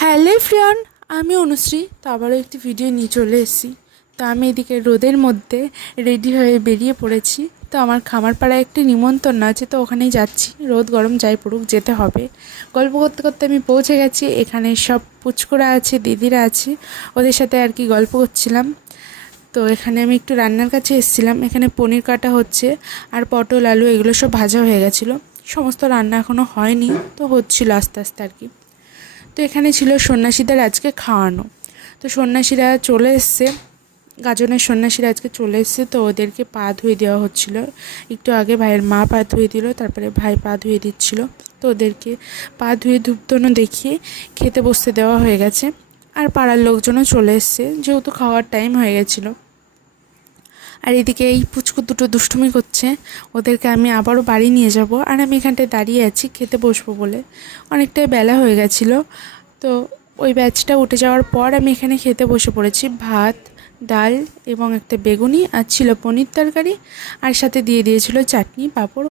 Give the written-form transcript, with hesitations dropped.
Hello friend, আমি অনুশ্রী। তো আবারও একটি ভিডিও নিয়ে চলে এসেছি। তো আমি এদিকে রোদের মধ্যে রেডি হয়ে বেরিয়ে পড়েছি। তো আমার খামারপাড়ায় একটি নিমন্ত্রণ আছে, তো ওখানেই যাচ্ছি। রোদ গরম যাই পড়ুক, যেতে হবে। গল্প করতে করতে আমি পৌঁছে গেছি। এখানে সব পুচকুরা আছে, দিদিরা আছে, ওদের সাথে আর কি গল্প করছিলাম। তো এখানে আমি একটু রান্নার কাছে এসেছিলাম। এখানে পনির কাটা হচ্ছে, আর পটল আলু এগুলো সব ভাজা হয়ে গেছিলো। সমস্ত রান্না এখনও হয়নি, তো হচ্ছিলো আস্তে আস্তে আর কি। তো এখানে ছিল সন্ন্যাসীদের আজকে খাওয়ানো। তো সন্ন্যাসীরা চলে এসছে, গাজনের সন্ন্যাসীরা আজকে চলে এসছে। তো ওদেরকে পা ধুয়ে দেওয়া হচ্ছিল। একটু আগে ভাইয়ের মা পা ধুয়ে দিল, তারপরে ভাই পা ধুয়ে দিচ্ছিল। তো ওদেরকে পা ধুয়ে ধূপধুনো দেখিয়ে খেতে বসতে দেওয়া হয়ে গেছে। আর পাড়ার লোকজনও চলে এসছে, যেহেতু খাওয়ার টাইম হয়ে গেছিলো। আর এদিকে এই পুচকু দুটো দুষ্টুমি করছে, ওদেরকে আমি আবারও বাড়ি নিয়ে যাব। আর আমি এখানটায় দাঁড়িয়ে আছি খেতে বসবো বলে। অনেকটাই বেলা হয়ে গেছিলো। তো ওই ব্যাচটা উঠে যাওয়ার পর আমি এখানে খেতে বসে পড়েছি। ভাত, ডাল এবং একটা বেগুনি, আর ছিল পনির তরকারি, আর সাথে দিয়ে দিয়েছিল চাটনি, পাঁপড়।